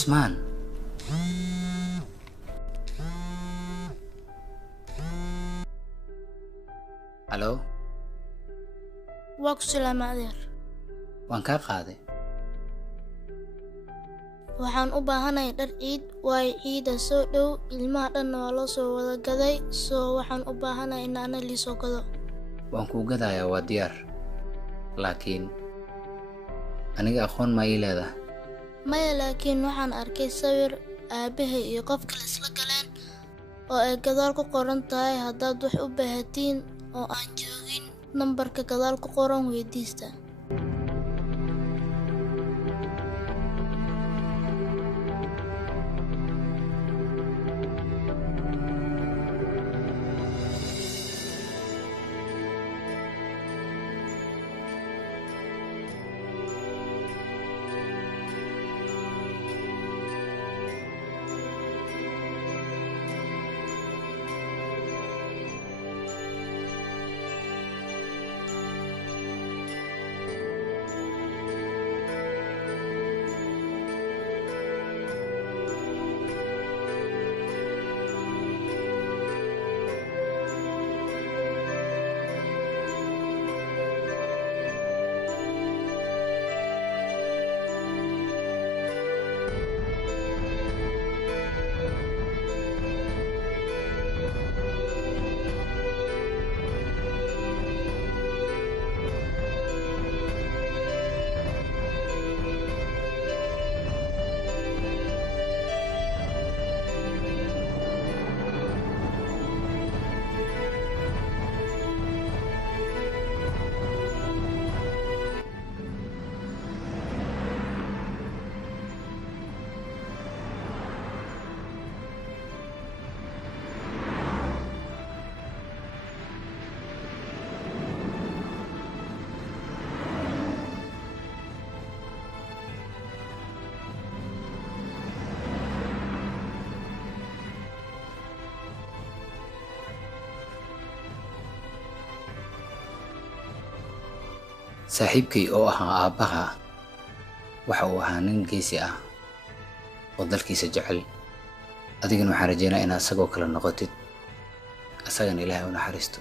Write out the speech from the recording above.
عثمان الو واكو سلام adeer waan ka qaaday waxaan u baahanahay dhar ciid way ciida soo dhow ilmaha dhan waa loo soo wada gaday soo waxaan u baahanahay in aan la soo gado waan ku gadayaa waa diyaar laakiin aniga aqoon ma ii leedahay maya laakiin waxaan arkay sawir aabahay iyo qof kale isla galeen oo ay gadaal ku qoran tahay haddaad wax u baahatiin oo aan joogin nambarka gadaal ku qoran weydiista saaxiibkay oo ahaa aabbaha waxa uu ahaa nin geesi ah oo dalkiisa jecel adigana waxaan rajeynayaa inaad asagoo kale noqotid asagana ilaahay u naxariisto